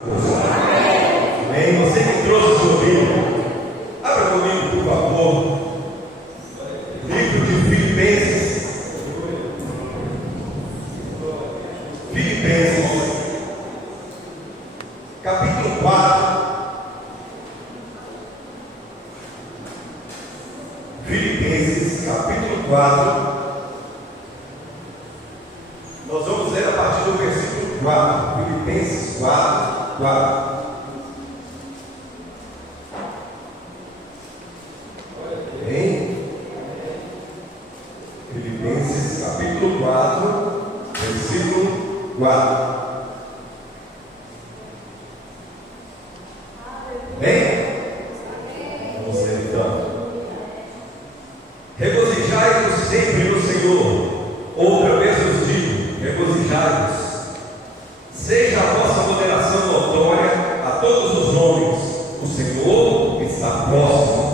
Amém. Você que trouxe o seu livro, abra comigo, por favor. Livro de Filipenses. Filipenses, capítulo 4. Filipenses, capítulo 4. Nós vamos ler a partir do versículo 4. Filipenses 4. Bem, Filipenses capítulo 4, versículo 4. Bem, vamos ler então. Regozijai-vos sempre no Senhor. Outra vez vos digo, regozijai-vos. Seja a vossa moderação notória a todos os homens. O Senhor está próximo.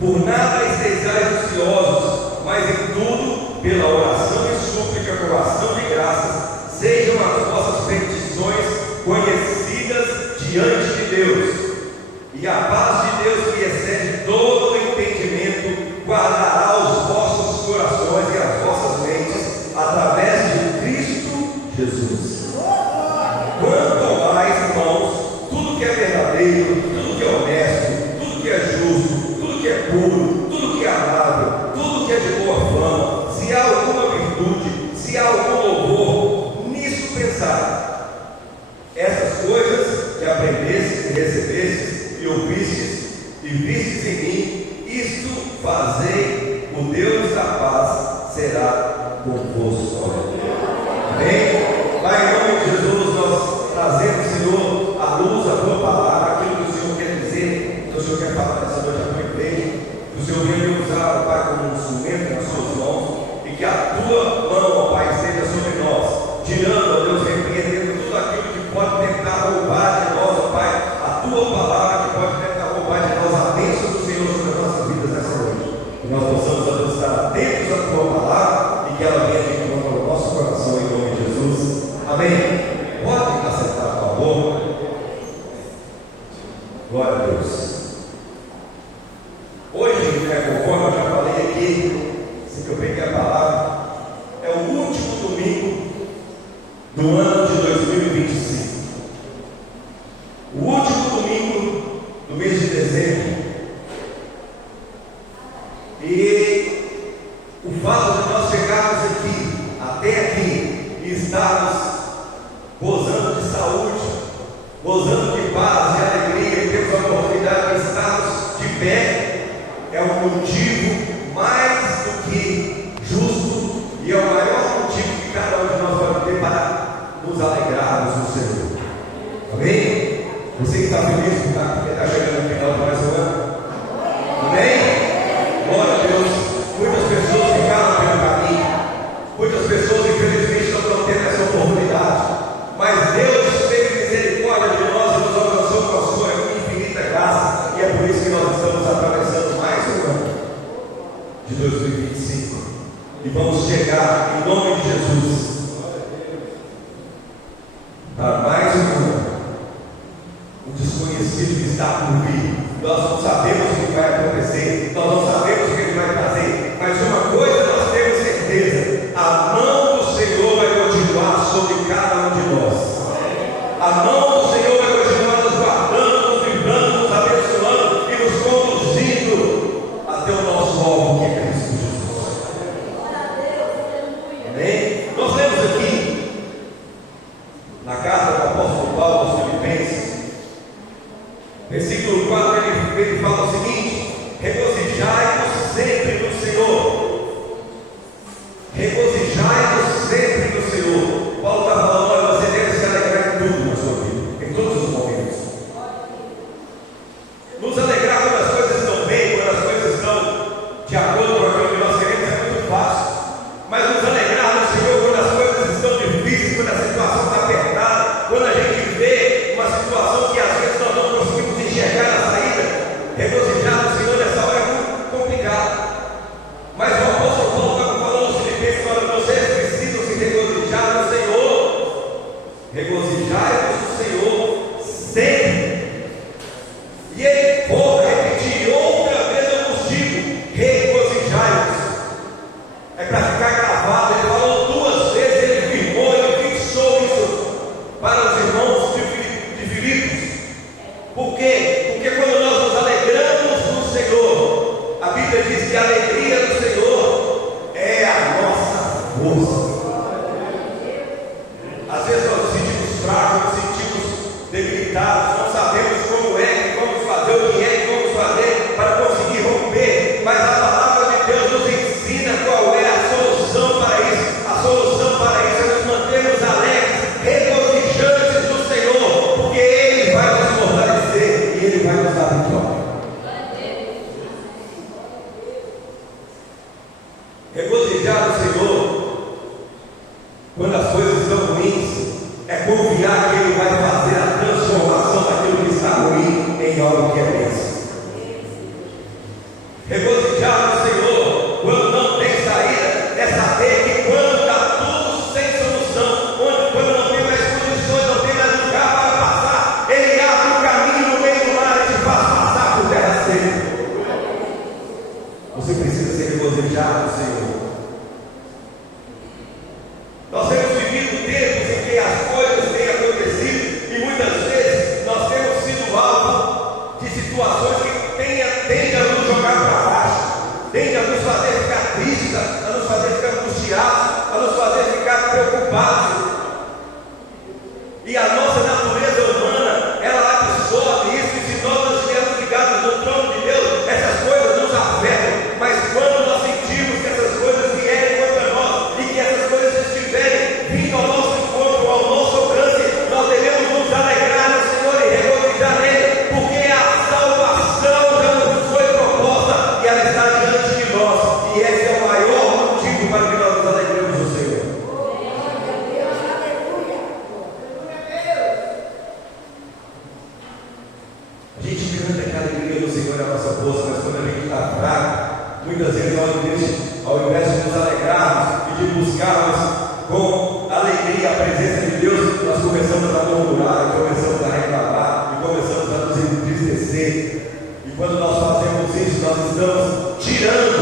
Por nada estejais ansiosos, mas em tudo, pela oração e súplica com ação de graças, sejam as vossas petições conhecidas diante de Deus. E a paz de Deus, que excede todo o entendimento, guardará os vossos corações e as vossas mentes através de Cristo Jesus. Quanto ao mais, irmãos, tudo que é verdadeiro, tudo que é honesto, tudo que é justo, tudo que é puro, tudo que é amável, tudo que é de boa fama, se há alguma virtude, se há algum louvor, nisso pensai. Essas coisas que aprendestes e recebestes e ouvistes e vistes em mim, isto fazei, o Deus da paz será convosco. Amém? Pai, em nome de Jesus, nós trazemos, Senhor, à luz a tua palavra, aquilo que o Senhor quer dizer, que o Senhor quer falar nessa noite à tua igreja, que o Senhor venha usar, Pai, como um instrumento nas suas mãos, e que a tua mão, ó Pai, esteja sobre nós, tirando, ó Deus, repreendendo tudo aquilo que pode tentar roubar de nós, ó Pai, a tua palavra, que pode tentar roubar de nós a bênção do Senhor sobre as nossas vidas nessa noite. Que nós possamos, ó Deus, estar atentos à tua palavra e que ela venha de encontro ao nosso coração, em nome de Jesus. Amém. Pode ficar sentado, por favor. Glória a Deus. Hoje, conforme eu já falei aqui, assim que eu peguei a palavra, é o último domingo do ano de 2025. O último domingo do mês de dezembro. E o fato de nós chegarmos aqui, até aqui, e estarmos gozando de saúde, gozando de paz e alegria, e temos a oportunidade de estarmos de pé, é um motivo mais do que justo e é o maior motivo que cada um de nós pode ter para nos alegrarmos no Senhor. Amém? Você que está feliz porque está chegando no final de mais um ano? Amém? Glória a Deus. Muitas pessoas ficaram pelo caminho, muitas pessoas infelizmente não estão tendo essa oportunidade, mas Deus teve misericórdia de nós e nos alcançou com a sua infinita graça, e é por isso que nós estamos atravessando mais um ano de 2025 e vamos chegar em nome de Jesus para mais um ano. O desconhecido que está por vir, nós não sabemos o que vai acontecer, nós não sabemos o que Ele vai fazer, mas uma coisa nós temos certeza: a mão do Senhor vai continuar sobre cada um de nós. A mão do Senhor vai continuar nos guardando, nos livrando, nos abençoando e nos conduzindo até o nosso alvo, que é Cristo Jesus. Amém? Nós lemos aqui na carta do apóstolo Paulo aos Filipenses, versículo 4, ele fala o seguinte: regozijai-vos sempre no Senhor. Regozijai-vos sempre no Senhor. Paulo está falando: olha, você deve se alegrar em tudo na sua vida, em todos os momentos. Nos alegrar quando as coisas estão bem, quando as coisas estão de acordo com aquilo que nós queremos, é muito fácil. Mas nos alegrar no Senhor quando as coisas estão difíceis, quando a situação está apertada, quando a gente vê uma situação que às vezes nós não conseguimos enxergar a saída, regozijai-vos Por quê? Porque quando nós nos alegramos no Senhor, a Bíblia diz que a alegria do Senhor é a nossa força. Às vezes nós nos sentimos fracos, nos sentimos debilitados, não sabemos como é que vamos fazer, o que é que vamos fazer para conseguir romper, mas a palavra de Deus nos ensina qual é a solução para isso. A solução para isso é nos mantermos alegres, regozijantes no Senhor, porque Ele vai nos fortalecer e Ele vai nos dar vitória. Regozijar no Senhor, quando as coisas estão ruins, é confiar que Ele vai fazer a transformação daquilo que está ruim em algo que é bênção. Regozijar no Senhor, quando não tem saída, é saber que quando está tudo sem solução, quando não tem mais condições, não tem mais lugar para passar, Ele abre o caminho no meio do mar e te faz passar por terra seca. Você precisa ser regozijado no Senhor. Nós temos vivido tempos em que as coisas têm acontecido e muitas vezes nós temos sido alvo de situações que tendem a nos jogar para baixo, tendem a nos fazer ficar tristes, a nos fazer ficar angustiados, a nos fazer ficar preocupados. E a nossa natureza humana, ela absorve isso, e se nós não estivermos ligados no trono de Deus, essas coisas nos afetam. Mas quando nós sentimos que essas coisas vierem contra nós e que essas coisas estiverem vindo ao nosso encontro, ao nosso alcance, nós devemos nos alegrar no Senhor e regozijar nele, porque a salvação já nos foi proposta e ela está diante de nós, e esse é o maior motivo para que nós nos alegremos no Senhor. A gente canta que a alegria do Senhor é a nossa força, mas quando a gente está fraco, muitas vezes ao invés de nos alegrarmos e de buscarmos com alegria a presença de Deus, nós começamos a murmurar, começamos a reclamar, e começamos a nos entristecer. E quando nós fazemos isso, nós estamos tirando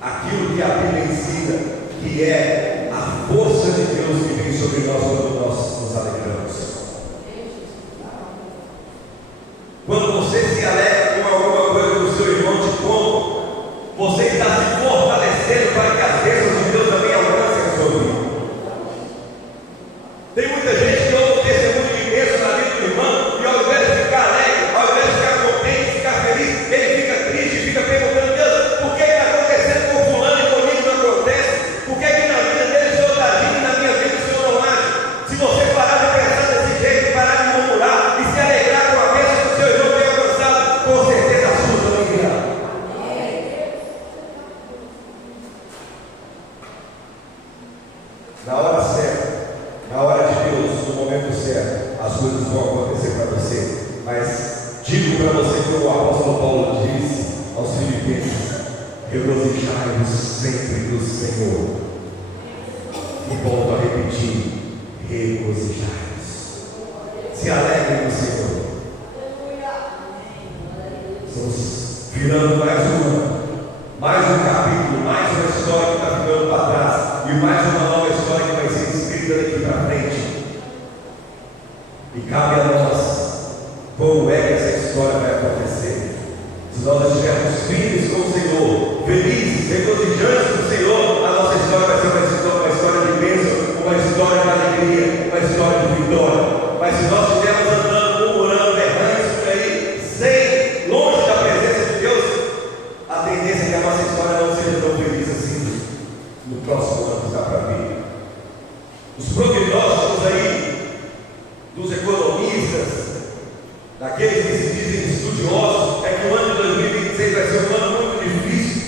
aquilo que a Bíblia ensina, que é a força de Deus que vem sobre nós quando nós nos alegramos. Quando você se alegra com alguma coisa que o seu irmão te conta, você está se fortalecendo para que as bênçãos de Deus também alcancem a sua vida. Tem muita gente que ouve o testemunho de bênção na vida do irmão, e ao invés de ficar alegre, ao invés de ficar contente, ficar feliz, ele fica triste, fica perguntando: Deus, por que está acontecendo com fulano e comigo não acontece? Por que na vida dele o Senhor está agindo e na minha vida o Senhor não age? Se você parar de pensar desse jeito, parar de murmurar e se alegrar com a bênção que o seu irmão tem alcançado, com certeza a sua também virá. Na hora certa, na hora de Deus, no momento certo, as coisas vão acontecer para você. Mas digo para você, como o apóstolo Paulo disse aos Filipenses: regozijai-vos sempre no Senhor. E volto a repetir: regozijai-vos. Se alegrem no Senhor. Estamos virando mais um capítulo, mais uma história que está ficando para trás, e mais uma nova história que vai ser escrita daqui para frente. E cabe a nós como é que essa história vai acontecer. Se nós estivermos firmes com o Senhor, felizes, regozijantes no Senhor, a nossa história vai ser uma história de bênção, uma história de alegria, uma história de vitória. Mas se nós estivermos andando, murmurando, errantes por aí, longe da presença de Deus, a tendência é que a nossa história não seja tão feliz assim no próximo ano que está para vir. Os prognósticos aí dos economistas, daqueles que se dizem estudiosos, é que o ano de 2026 vai ser um ano muito difícil.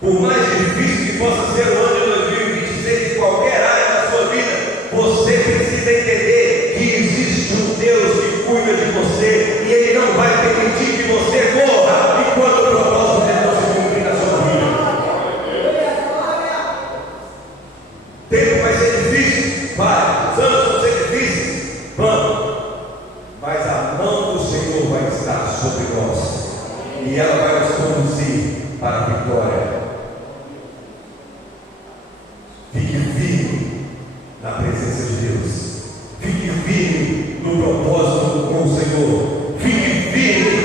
Por mais difícil que possa ser o ano de 2026 em qualquer área da sua vida, você precisa entender que existe um Deus que cuida de você, e Ele não vai permitir que você morra enquanto o propósito de Deus se cumprir na sua vida. O tempo vai ser difícil, vai. Os anos vão ser difíceis, vamos. Mas a mão do Senhor vai estar sobre nós, e ela vai nos conduzir para a vitória. Fique firme na presença de Deus. Fique firme no propósito propósito com o Senhor. Fique firme,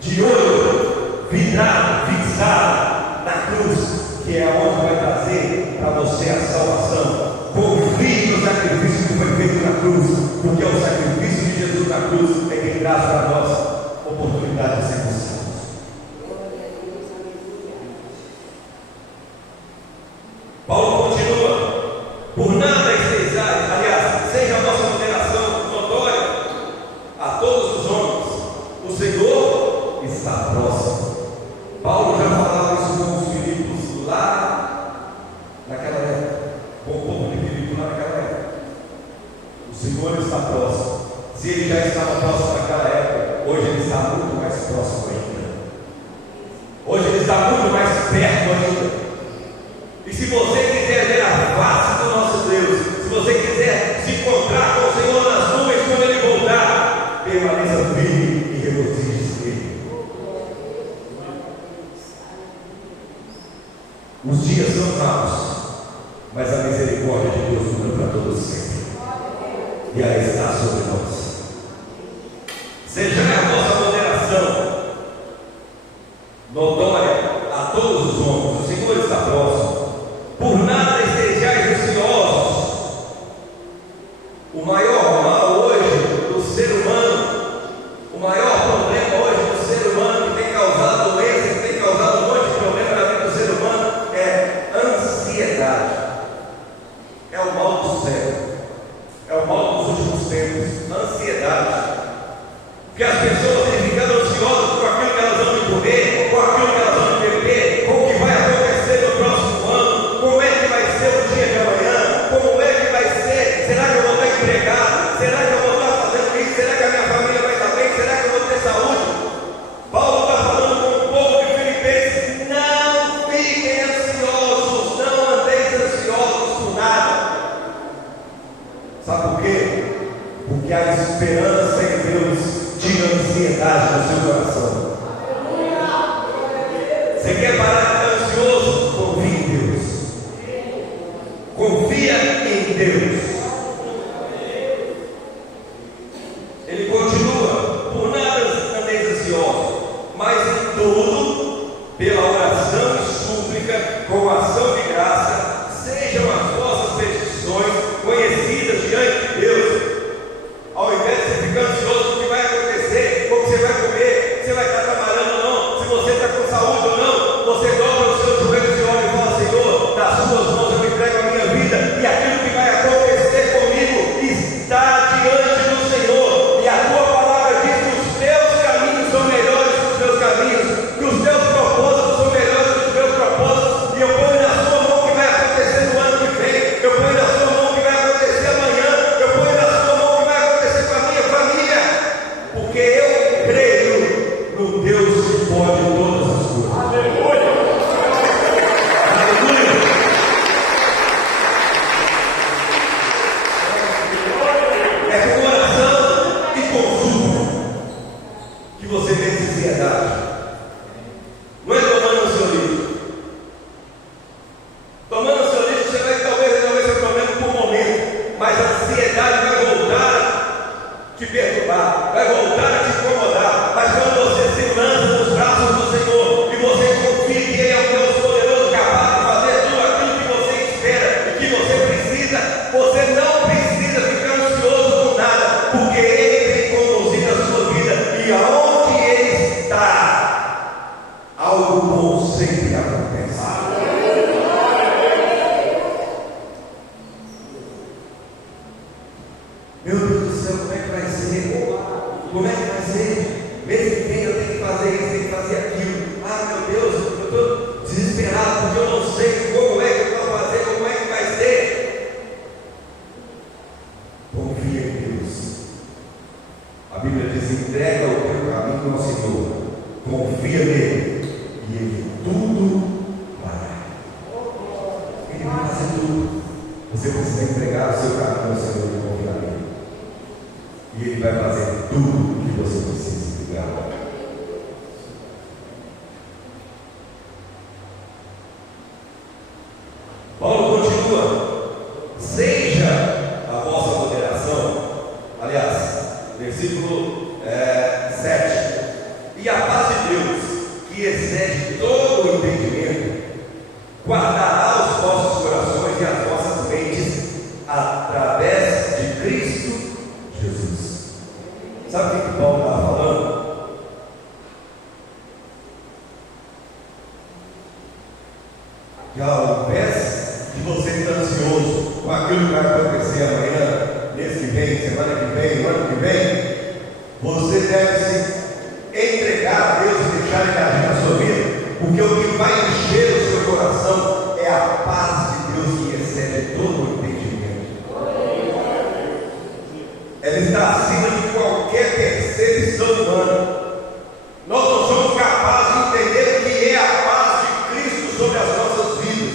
de olho, vidrado, fixado na cruz, que é onde vai trazer para você a salvação. Confie no sacrifício que foi feito na cruz, porque é o sacrifício de Jesus na cruz é que traz para nós oportunidade de sermos salvos. Paulo continua: por nada estejais, aliás, seja a vossa moderação notória a todos os homens, o Senhor está próximo. Paulo já falava isso com os Filipos lá naquela época, com o povo de Filipe lá naquela época. O Senhor está próximo. Se ele já estava próximo naquela época, hoje ele está muito mais próximo ainda. Hoje ele está muito mais perto ainda. E se você quiser ver a face do nosso Deus, se você quiser se encontrar com o Senhor nas nuvens quando ele voltar, permaneça firme e regozije-se nele. Os dias são maus, mas a misericórdia de Deus dura para todos sempre, e ela está sobre nós. Sejam a vossa moderação notória a todos os homens, o Senhor está próximo. Por nada estejais ansiosos. O maior mal hoje do ser humano, o maior problema hoje do ser humano, que tem causado doença, que tem causado um monte de problema na vida do ser humano, é ansiedade. É o mal do século, é o mal dos últimos tempos. Ansiedade. Porque as pessoas têm ficado ansiosas com aquilo que elas vão comer, com aquilo que elas vão beber, com o que vai acontecer no próximo ano. Como é que vai ser o dia de amanhã? Como é que vai ser? Será que eu vou estar empregado? Será que eu vou estar fazendo isso? Será que a minha família vai estar bem? Será que eu vou ter saúde? Paulo está falando com o povo de Filipenses: não fiquem ansiosos, não andeis ansiosos por nada. Sabe por quê? Porque a esperança em Deus tira a ansiedade do seu coração. Você quer parar de estar ansioso? Confia em Deus. Confia em Deus. Ele continua: por nada andeis ansiosos, mas em tudo, pela oração e súplica, com ação de graça, sejam as vossas petições conhecidas diante de Deus. Ao invés de você ficar ansioso com o que vai acontecer, com o que você vai comer, se você vai estar trabalhando ou não, se você está com saúde ou não, você dobra os seus joelhos e olha e fala: Senhor, nas suas mãos eu me entrego a minha vida, e aquilo que vai acontecer comigo está diante do Senhor, e a tua palavra diz que os teus caminhos são melhores que os meus caminhos, que os teus propósitos são melhores que os meus propósitos, e eu ponho na sua mão o que vai acontecer no ano que vem, eu ponho na sua mão o que vai acontecer amanhã, eu ponho na sua mão o que vai acontecer com a minha família, porque eu creio no Deus que pode todas as coisas. Aleluia! Aleluia! É com oração e com súplica que você vence ansiedade. Não é tomando o seu livro. Tomando o seu livro, você vai talvez resolver seu problema por um momento, mas a ansiedade vai voltar a te perturbar, vai voltar a te incomodar. Mas quando você se lança nos braços do Senhor e você confia que Ele é o Deus poderoso, capaz de fazer tudo aquilo que você espera e que você precisa, você não precisa ficar ansioso por nada, porque Ele tem conduzido a sua vida, e aonde Ele está, algo bom sempre acontece. Meu Deus do céu, como é que vai ser? Como é que vai ser? Mês que vem eu tenho que fazer isso, tenho que fazer aquilo. Ah, meu Deus, eu estou desesperado porque eu não sei como é que eu vou fazer, como é que vai ser. Confia em Deus. A Bíblia diz: entrega o teu caminho ao Senhor, confia nele, e Ele tudo fará. Ele vai fazer tudo. Você precisa entregar o seu caminho ao Senhor e confiar nele, e Ele vai fazer tudo o que você precisa ligar. Paulo continua: seja a vossa moderação, aliás, versículo 7. E a paz de Deus, que excede todo o entendimento, guardará os vossos corações e as vossas mentes através de Cristo Jesus. Sabe o que Paulo estava falando? Que ao invés de você estar ansioso com aquilo que vai acontecer amanhã, mês que vem, semana que vem, ano que vem, você deve se entregar a Deus e deixar Ele agir na sua vida, porque o que vai encher o seu coração é a paz de Deus que excede todo o entendimento. Ela está acima de qualquer percepção humana. Nós não somos capazes de entender o que é a paz de Cristo sobre as nossas vidas,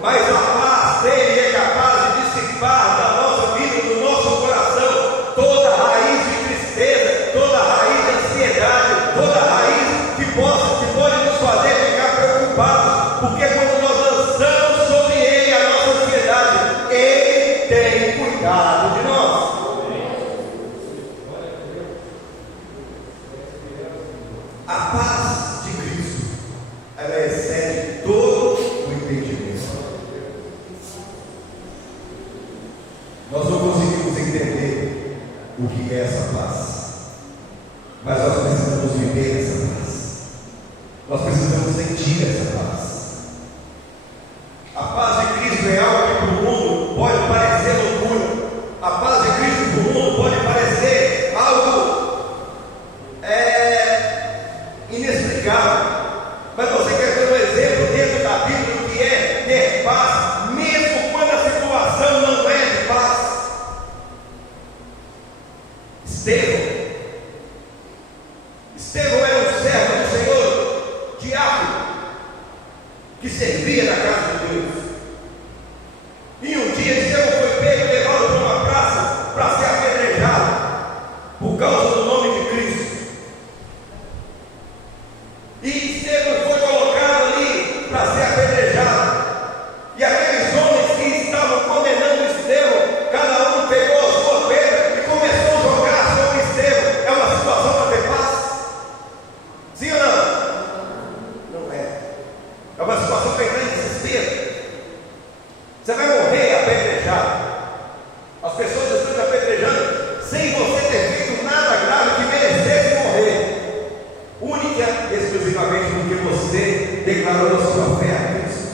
mas a paz dele é capaz de dissipar da nossa vida, do nosso coração, toda raiz de tristeza, toda raiz de ansiedade, toda raiz que pode nos fazer ficar preocupados, porque quando nós lançamos sobre ele a nossa ansiedade, ele tem cuidado de nós. A paz de Cristo, ela excede todo o entendimento. Nós não conseguimos entender o que é essa paz, mas nós precisamos viver essa paz. Nós precisamos sentir essa paz. A paz de Cristo é algo que para o mundo pode parecer loucura. A paz de Cristo para o mundo pode parecer algo inexplicável. Mas você quer ver um exemplo dentro da Bíblia do que é ter paz, mesmo quando a situação não é de paz? Estevão era um servo do Senhor, diácono, que servia na casa de Deus. E um dia Estevão foi pego e levado para uma praça para ser apedrejado por causa do nome de Cristo. E Estevão foi colocado ali para ser apedrejado. E aqueles homens que estavam condenando Estevão, cada um pegou a sua pedra e começou a jogar sobre Estevão. É uma situação para ter paz? Sim ou não? Não é. É uma situação para entrar em desespero. Você vai morrer apedrejado. As pessoas estão te apedrejando sem você ter feito nada grave que merecesse morrer, única e exclusivamente porque você declarou a sua fé a Cristo.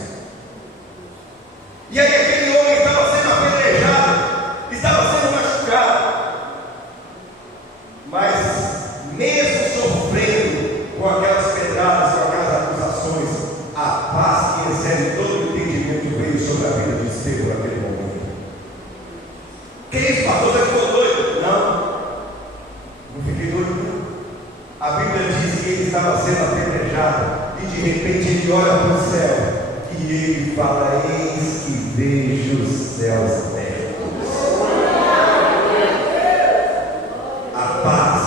E aí aquele homem estava sendo apedrejado, estava sendo machucado, mas mesmo sofrendo com aquelas pedradas, com aquelas acusações, a paz que excede todo o entendimento veio sobre a vida de Estevão naquele momento. Que isso, pastor? Você ficou doido? Não fiquei doido não. A Bíblia diz que ele estava sendo apedrejado e de repente ele olha para o céu e ele fala: eis que vejo os céus abertos. A paz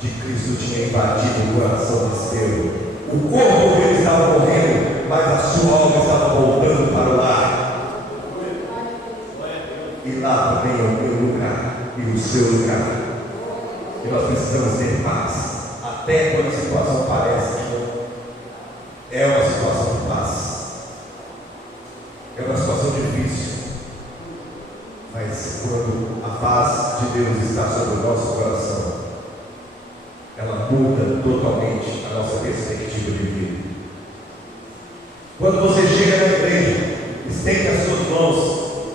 de Cristo tinha invadido o coração de Estevão. O corpo dele estava morrendo, mas a sua alma estava voltando para o lar. E lá também é o meu lugar e o seu lugar. E nós precisamos ter paz. Até quando a situação parece que é uma situação de paz, é uma situação difícil, mas quando a paz de Deus está sobre o nosso coração, ela muda totalmente a nossa perspectiva de vida. Quando você chega na igreja, estende as suas mãos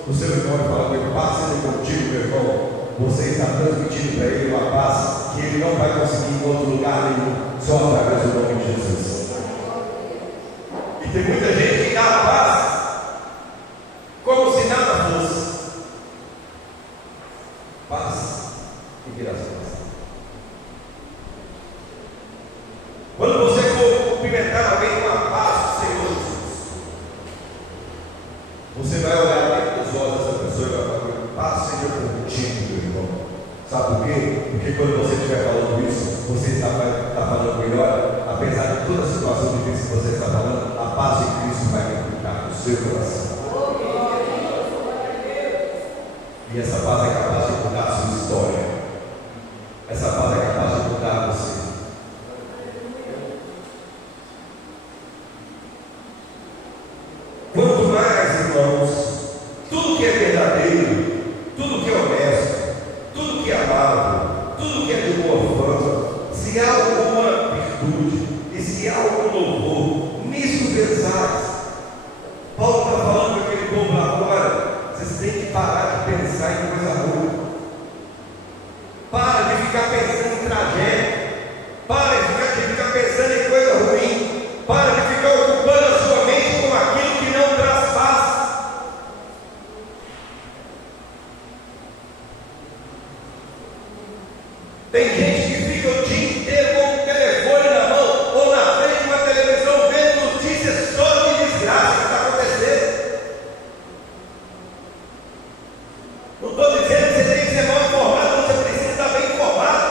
no seu irmão e fala com ele: paz seja contigo, meu irmão. Você está transmitindo para ele uma paz que ele não vai conseguir em outro lugar nenhum, só através do nome de Jesus. E tem muita gente que dá a paz como se nada fosse. Paz e graças. Quando você for cumprimentar alguém com a paz do Senhor Jesus, você vai olhar dentro dos olhos dessa pessoa e vai falar: paz seja contigo, meu irmão. Sabe por quê? Porque quando você estiver falando isso, você está falando com ele: olha, apesar de toda a situação difícil que você está falando, a paz de Cristo vai cuidar do seu coração. E essa paz é capaz de mudar a sua história. Essa paz é capaz de mudar você. Quanto mais, irmãos, tudo que é verdadeiro, tudo que é honesto, tudo que é amável, tudo que é de boa fama, se há alguma virtude e se há algum louvor, nisso pensais. Paulo está falando com aquele povo lá agora, vocês têm que parar de pensar em coisa ruim. Para de ficar pensando em tragédia. Para de ficar pensando em coisa ruim. Para de ficar ocupando a sua mente com aquilo que não traz paz. Tem gente que fica o dia inteiro com o telefone na mão ou na frente de uma televisão vendo notícias só de desgraça que está acontecendo. Não estou dizendo que você tem que ser mal informado, você precisa estar bem informado,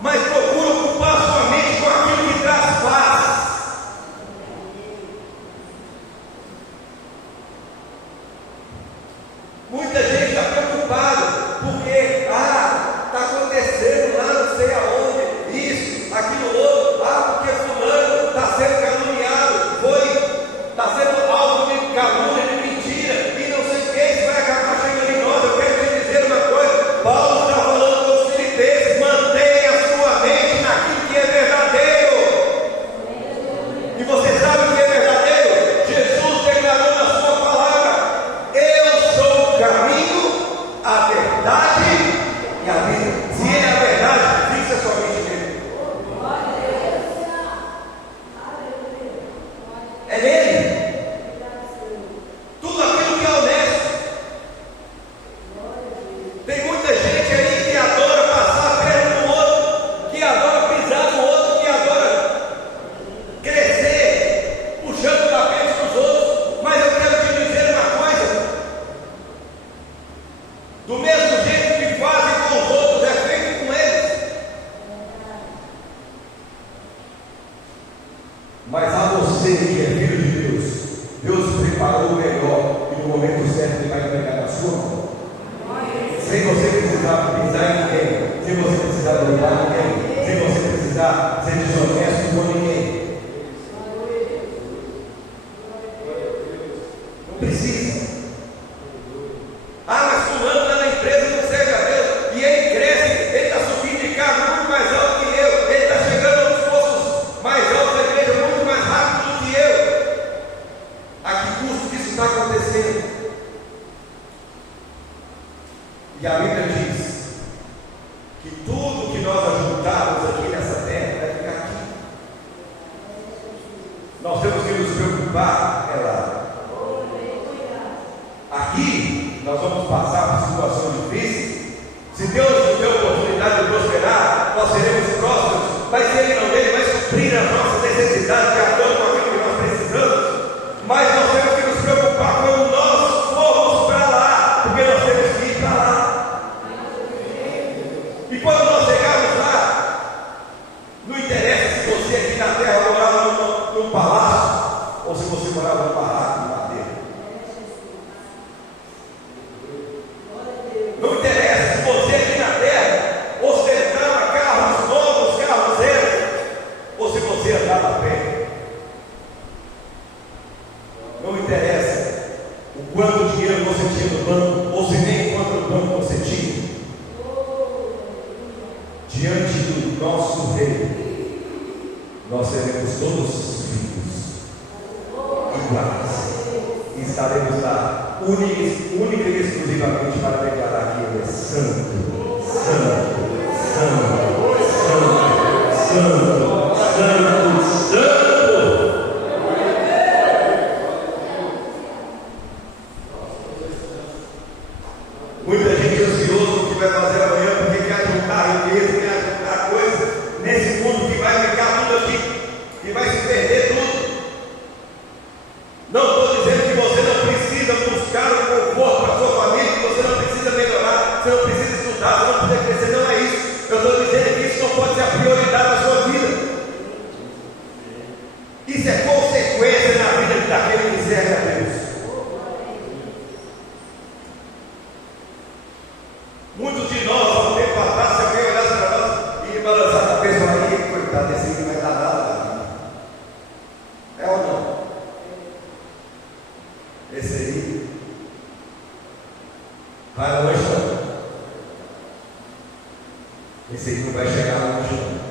mas procura ocupar a sua mente com aquilo que traz paz. Muita gente está preocupada porque está acontecendo lá não sei aonde, isso, aquilo outro, porque fulano está sendo caluniado, está sendo alvo de calúnia, de mentira, e não sei o que, isso vai acabar chegando em nós. Eu quero te dizer uma coisa, Paulo está falando com os filipenses: mantenha a sua mente naquilo que é verdadeiro. E você sabe o que é verdadeiro? Jesus declarou na sua palavra: eu sou o caminho, a verdade e a vida. Se ele é a verdade, fixe a sua mente nele. É nele. Tudo aquilo que é honesto. Tem muita gente aí que adora passar a perna no outro, que adora pisar no outro, que adora crescer, puxando o tapete dos outros. Mas eu quero te dizer uma coisa: do mesmo jeito que fazem com os outros, é feito com eles. Mas a você que é filho de Deus, Deus preparou o melhor, e no momento certo Ele vai entregar na sua mão. Sem você precisar pisar em ninguém, sem você precisar dominar ninguém, sem você precisar ser desonesto com ninguém. Não precisa. Mas fulano lá na empresa não serve a Deus, e ele cresce, ele está subindo de cargo muito mais alto que eu, ele está chegando aos postos mais altos da igreja muito mais rápido do que eu. A que custo que isso está acontecendo? E a Bíblia diz que tudo que nós ajuntarmos aqui nessa terra vai ficar aqui. Nós temos que nos preocupar, aqui nós vamos passar por situações difíceis. Se Deus nos deu a oportunidade de prosperar, nós seremos prósperos, mas se Ele não der, Ele vai suprir as nossas necessidades de acordo com aquilo que nós precisamos. Mas nós temos que nos preocupar quando nós formos para lá, porque nós temos que ir para lá. E quando nós chegarmos lá, não interessa se você aqui na terra morava num palácio ou se você morava num barraco de madeira. Não interessa se você aqui na terra ostentava carros novos, carros zeros, ou se você andava a pé. Não interessa o quanto dinheiro você tinha no banco, ou se nem quanto banco você tinha. Diante do nosso Rei, nós seremos todos filhos iguais. E estaremos lá única e exclusivamente para declarar que Ele é santo, santo, santo, santo, santo, santo, santo. Muita gente ansioso no que vai fazer amanhã, porque quer juntar riqueza, quer juntar coisas nesse mundo que vai ficar tudo aqui, que vai se perder tudo. Não estou dizendo que você não precisa buscar um conforto para a sua família, que você não precisa melhorar, você não precisa estudar, você não precisa crescer, não é isso. Eu estou dizendo que isso não pode ser a prioridade da sua vida. Isso é consequência na vida daquele que serve a Deus. Muitos de nós, há um tempo atrás, se alguém olhasse para nós Esse aí não vai chegar longe, não.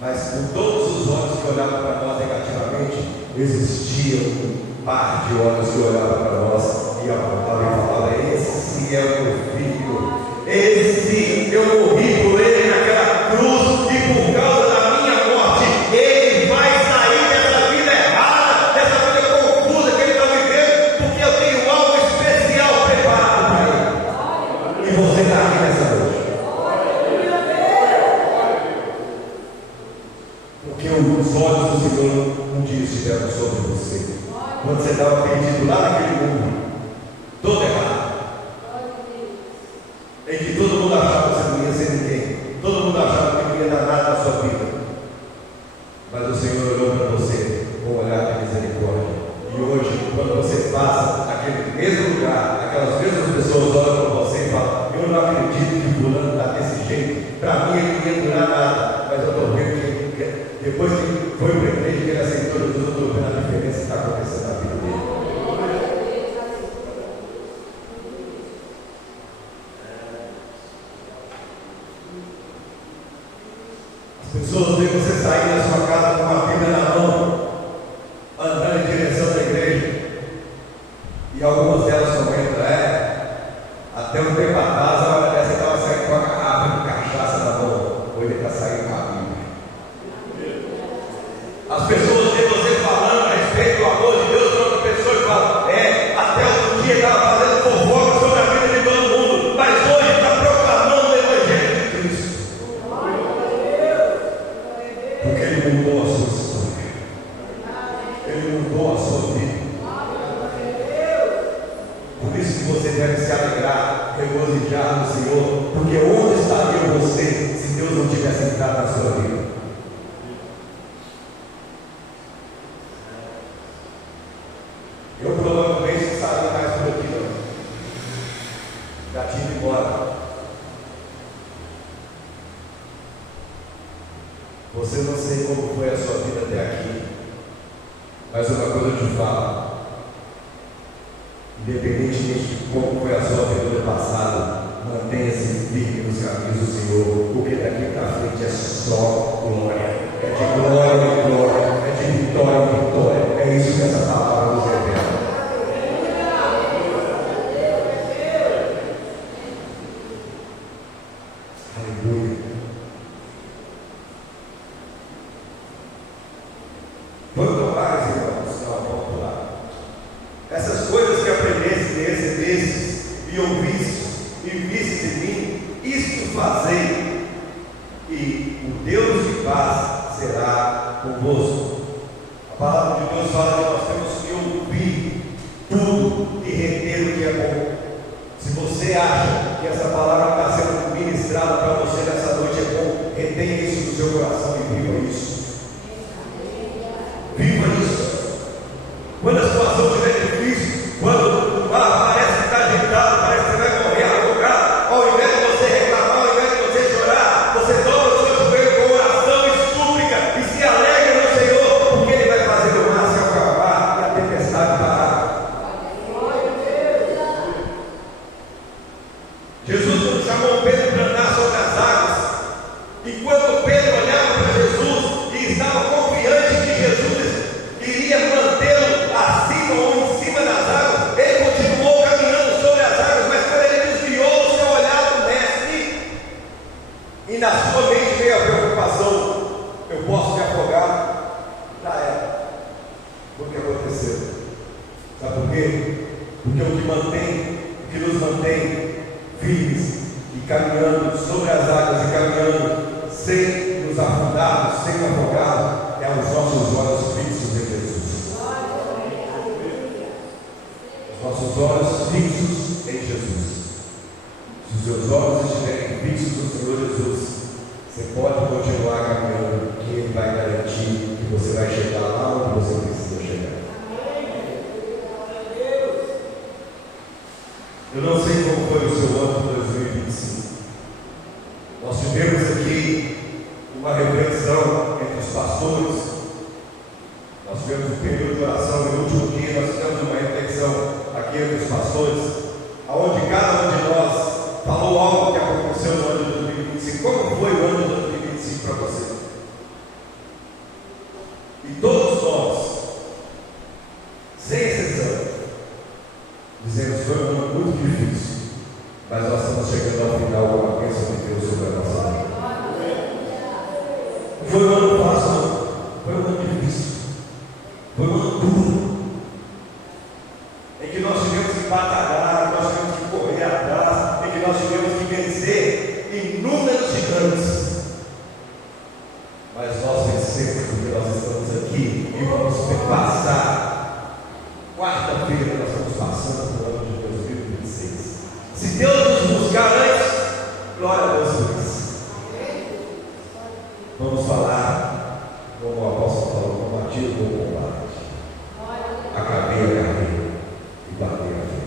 Mas com todos os olhos que olhavam para nós negativamente, existia um par de olhos que olhavam para nós e apontavam e falavam: esse é o meu filho, esse eu morri por ele naquela cruz, e por causa da minha morte, ele vai sair dessa vida errada, dessa vida confusa que ele está vivendo, porque eu tenho algo especial preparado para ele. E você está aqui nessa noite. Porque os olhos do Senhor um dia estiveram sobre você, quando você estava perdido lá naquele mundo, todo errado, em que todo mundo achava que você não ia ser ninguém, todo mundo achava que não ia dar nada na sua vida, mas o Senhor olhou para você com um olhar de misericórdia. E hoje, quando você passa naquele mesmo lugar, aquelas mesmas pessoas olham para você e falam: eu não acredito que o fulano está desse jeito, para mim ele não ia durar nada, mas eu estou vendo que depois que foi para a igreja, que ele aceitou Jesus, eu estou vendo a diferença que está acontecendo na vida dele. As pessoas veem você sair da sua casa com uma Bíblia na mão, andando em direção da igreja, e algumas delas comentam: até um tempo atrás, a hora dessa estava saindo com a garrafa de cachaça na mão, hoje ele está saindo com a Bíblia. As pessoas veem você falando a respeito do amor de Deus para outra pessoa e falam: até outro dia estava fazendo fofoca sobre a vida de todo mundo, mas hoje está proclamando o Evangelho de Cristo. Porque Ele mudou a sua história, Ele mudou a sua vida. Por isso que você deve se alegrar, regozijar no Senhor, porque onde estaria você se Deus não tivesse entrado na sua vida? Eu provavelmente não estaria mais por aqui, não. Já tinha ido embora. Você não sei como foi a sua vida até aqui, mas uma coisa eu te falo: independentemente de como foi a sua vida no passado, mantenha-se firme nos caminhos do Senhor, porque daqui para frente é só glória. É de glória em glória, é de vitória em vitória. É isso que essa palavra nos revela. Aleluia. Quanto mais, irmãos, vamos lá. Essas coisas que aprendestes e recebestes e ouvistes e vistes em mim, isto fazei, e o Deus de paz será convosco. A palavra de Deus fala que nós temos que ouvir tudo e reter o que é bom. Se você acha que essa palavra está sendo ministrada para você nessa noite, é bom, retenha isso no seu coração e viva isso. Viva isso. Quando a situação estiver difícil, quando parece que está agitado, parece que você vai morrer afogado, ao invés de você reclamar, ao invés de você chorar, você dobra o seu joelho com oração e súplica e se alegra no Senhor, porque Ele vai fazer o mar se acalmar e a tempestade parar. Jesus, quando chamou Pedro para andar sobre as águas, enquanto Pedro olhava para Jesus e estava confiante que Jesus iria mantê-lo acima ou em cima das águas, ele continuou caminhando sobre as águas, mas quando ele desviou o seu olhar do mestre, e na sua mente veio a preocupação: eu posso me afogar? Já era. Foi o que aconteceu. Sabe por quê? Porque o que nos mantém firmes e caminhando sobre as águas e caminhando sem nos afundarmos, sem afogarmos, é os nossos olhos fixos em Jesus. Os nossos olhos fixos em Jesus. Se os seus olhos estiverem fixos no Senhor Jesus, você pode continuar caminhando, que Ele vai garantir que você vai chegar lá onde você precisa chegar. Eu não sei como foi o seu ano de 2025. Nós tivemos aqui uma reflexão entre os pastores. Nós tivemos um período de oração e no último dia nós tivemos uma reflexão aqui entre os pastores, onde cada um de nós falou algo que aconteceu mas nós estamos chegando ao final com a bênção de Deus sobre a nossa vida. Foi um ano fácil, não. Foi um ano difícil. Foi um ano duro. Em que nós tivemos que batalhar, nós tivemos que correr atrás, em que nós tivemos que vencer inúmeros gigantes. Mas nós vencemos porque nós estamos aqui e vamos passar. Quarta-feira nós estamos passando por ano de 2026. Se Deus nos buscar antes, glória a Deus por isso. Vamos falar, como o apóstolo falou, combatido com o combate. Acabei a carreira e batei a fé.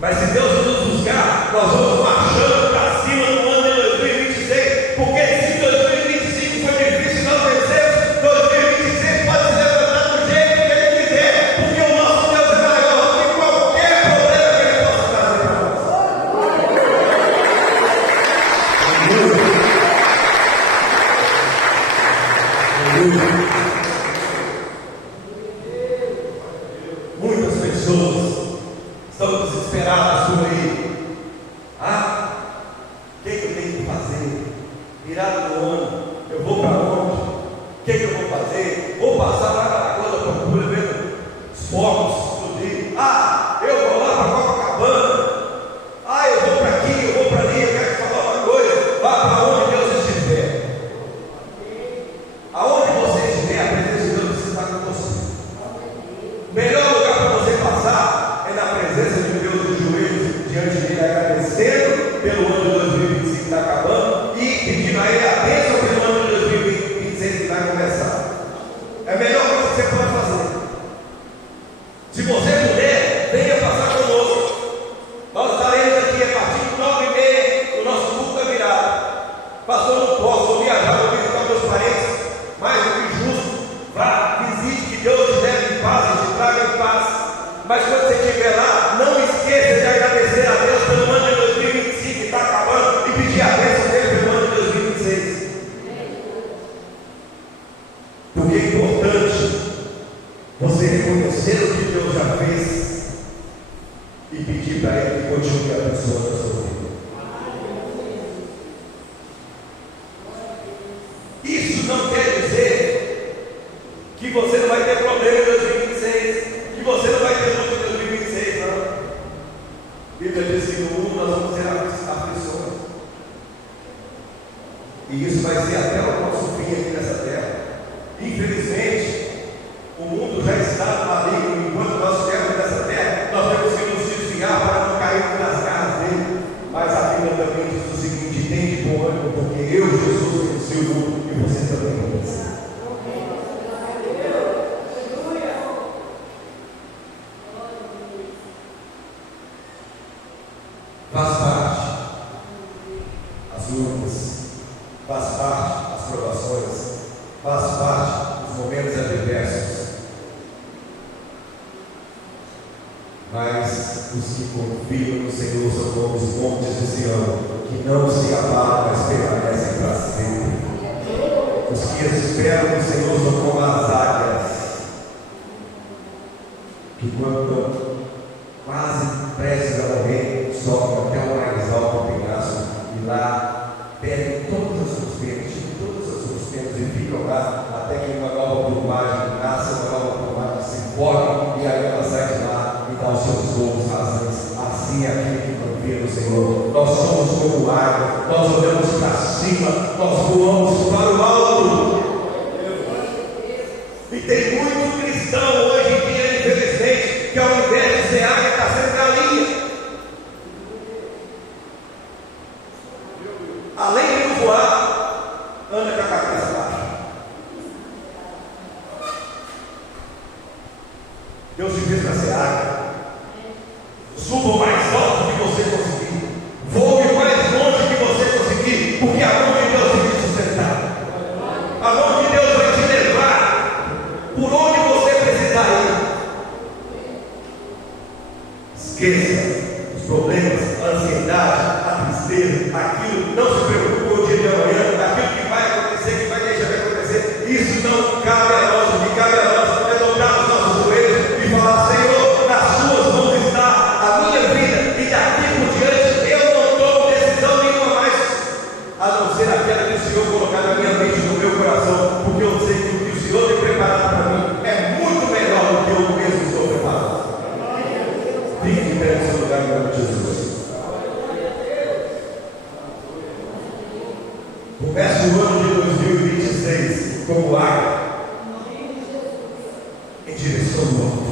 Mas se Deus nos buscar, nós vamos marchando para cima no ano de 2026, porque se 2025 foi difícil, não vencemos, 2026 pode se levantar do jeito que Ele quiser, porque o nosso Deus é maior do que qualquer problema que Ele possa trazer para nós. Muitas pessoas estão desesperadas por aí. O que eu tenho que fazer? Virado do ano, eu vou para onde? O que eu vou fazer? Vou passar lá para a coisa procura vendo os fogos explodir. Eu vou lá para Copacabana. Eu vou para aqui, eu vou para ali. Eu quero te falar uma coisa. Vá para onde Deus estiver. Aonde você estiver, a presença de Deus está com você. O melhor lugar para você passar é na presença de Deus, de joelhos diante dele, agradecendo pelo ano de 2025 que está acabando e pedindo a Ele a bênção pelo ano de 2026 que vai começar. É a melhor coisa que você pode fazer. Se você puder, venha passar conosco. Nós estaremos aqui a partir de 9h30 do nosso culto da virada. Pastor, não posso viajar, vou visitar meus parentes. Mais do que justo, vá, visite, que Deus te leve em paz e te traga em paz. Mas quando você estiver lá, não esqueça de agradecer a Deus pelo ano de 2025 que está acabando e pedir a bênção dele pelo ano de 2026. Porque é importante você reconhecer o que Deus já fez e pedir para Ele que continue abençoando a sua vida. Isso não quer dizer que você não vai ter problema em 2026, que você não vai ter luta em 2026, não. A Bíblia diz que no mundo nós vamos ter aflições, e isso vai ser até o nosso fim aqui nessa terra. Infelizmente, o mundo já está no maligno. Enquanto nós estivermos nessa terra, nós temos que nos desviar para não cair nas garras dele. Mas a Bíblia também diz o seguinte: tem de bom ânimo, porque eu, Jesus, venci o mundo e você também vão vencer. Faz parte as lutas, faz parte as provações, faz parte os momentos adversos. Mas os que confiam no Senhor são como os montes de Sião, que não se abalam, mas permanecem para sempre. Os que esperam no Senhor são como as águias, que quando estão quase prestes a morrer, sobem até o mais alto penhasco e lá perdem todas as suas penas, todas as suas penas, e ficam lá até que uma nova plumagem nasce, uma nova plumagem se forme, e aí ela sai de lá e dá os seus voos rasantes. Assim é aquele que confia no Senhor. Nós somos como água, nós olhamos para cima, nós voamos para o alto. E tem muito cristão hoje em dia, infelizmente, que ao invés de ser águia, está sendo galinha. Além de não voar, anda com a cabeça baixa. Deus te fez para ser águia. Suba o mais alto que você conseguir. Voe o mais longe que você conseguir. Porque a mão de Deus vai te sustentar. A mão de Deus vai te levar por onde você precisar ir. Esqueça os problemas, a ansiedade, a tristeza, aquilo. Não se preocupe com o dia de amanhã, aquilo que vai acontecer, que vai deixar de acontecer. Isso não cabe a nós. O que cabe a nós é dobrar os nossos joelhos e falar: Senhor, na Comece o ano de 2026 como água em direção ao alto.